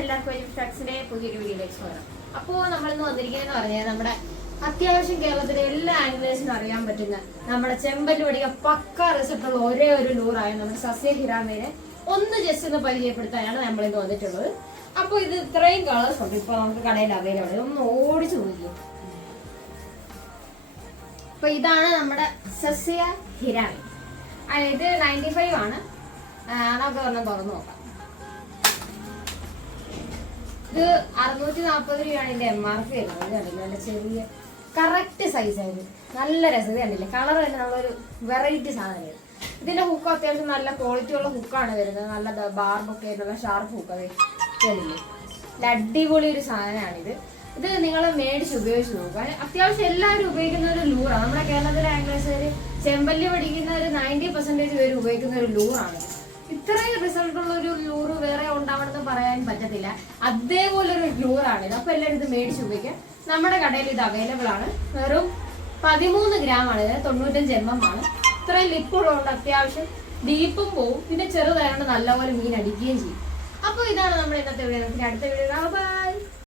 എല്ലാവർക്കും ഫ്ലക്സിന്റെ പുതിയൊരു വീഡിയോയിലേക്ക് സ്വാഗതം. അപ്പോൾ നമ്മളിന്ന് വന്നിരിക്കുന്നതെന്ന് പറഞ്ഞാൽ നമ്മുടെ അത്യാവശ്യം കേരളത്തിലെ എല്ലാ ആംഗ്ലേഴ്സിനും അറിയാൻ പറ്റുന്ന നമ്മുടെ ചെമ്പല്ലി വടിക പക്ക റിസൾട്ടുള്ള ഒരേ ഒരു ലൂറായ നമ്മുടെ സസ്യ ഹിരാമേനെ ഒന്ന് ജസ്റ്റ് ഒന്ന് പരിചയപ്പെടുത്താനാണ് നമ്മളിന്ന് വന്നിട്ടുള്ളത്. അപ്പോൾ ഇത് ഇത്രയും കളേഴ്സ് ഉണ്ട് ഇപ്പൊ നമുക്ക് കടയിൽ അവൈലബിൾ. ഒന്ന് ഓടിച്ചു നോക്കിയോ. അപ്പൊ ഇതാണ് നമ്മുടെ സസ്യ ഹിരാമി. ഇത് 95 ആണ്. നമുക്ക് ഒരെണ്ണം തുറന്നു നോക്കാം. ഇത് 640 രൂപയാണ് ഇതിന്റെ MRP വരുന്നത്. കണ്ടില്ല, നല്ല ചെറിയ കറക്റ്റ് സൈസ് ആയിരുന്നു. നല്ല രസം കണ്ടില്ലേ, കളർ തന്നെ നമ്മളൊരു വെറൈറ്റി സാധനം. ഇതിന്റെ ഹുക്ക് അത്യാവശ്യം നല്ല ക്വാളിറ്റി ഉള്ള ഹുക്കാണ് വരുന്നത്. നല്ല ബാർബൊക്കെ ആയിട്ടുള്ള ഷാർപ്പ് ഹുക്ക് കണ്ടില്ലേ, അടിപൊളി ഒരു സാധനമാണിത്. ഇത് നിങ്ങൾ മേടിച്ച് ഉപയോഗിച്ച് നോക്കുക. അത്യാവശ്യം എല്ലാവരും ഉപയോഗിക്കുന്ന ഒരു ലൂറാണ്. നമ്മുടെ കേരളത്തിലെ ആംഗ്ലേഴ്സ് ചെമ്പല്ലി പഠിക്കുന്ന ഒരു 90% പേര് ഉപയോഗിക്കുന്ന ഒരു ലൂറാണ്. ഇത്രയും റിസൾട്ട് ഉള്ള ഒരു ലൂറ് വേറെ ഉണ്ടാവണമെന്ന് പറയാൻ പറ്റത്തില്ല. അതേപോലെ ഒരു ലൂറാണിത്. അപ്പൊ എല്ലാവരും ഇത് മേടിച്ച് ഉപയോഗിക്കാം. നമ്മുടെ കടയിൽ ഇത് അവൈലബിൾ ആണ്. വെറും 13 ഗ്രാം ആണ്. ഇത് 95 mm ആണ്. ഇത്രയും ലിപ്പുള്ളതുകൊണ്ട് അത്യാവശ്യം ഡീപ്പും പോവും. പിന്നെ ചെറുതായതുകൊണ്ട് നല്ലപോലെ മീൻ അടിക്കുകയും ചെയ്യും. അപ്പൊ ഇതാണ് നമ്മുടെ ഇന്നത്തെ വീഡിയോ. അടുത്ത വീഡിയോ. ബൈ.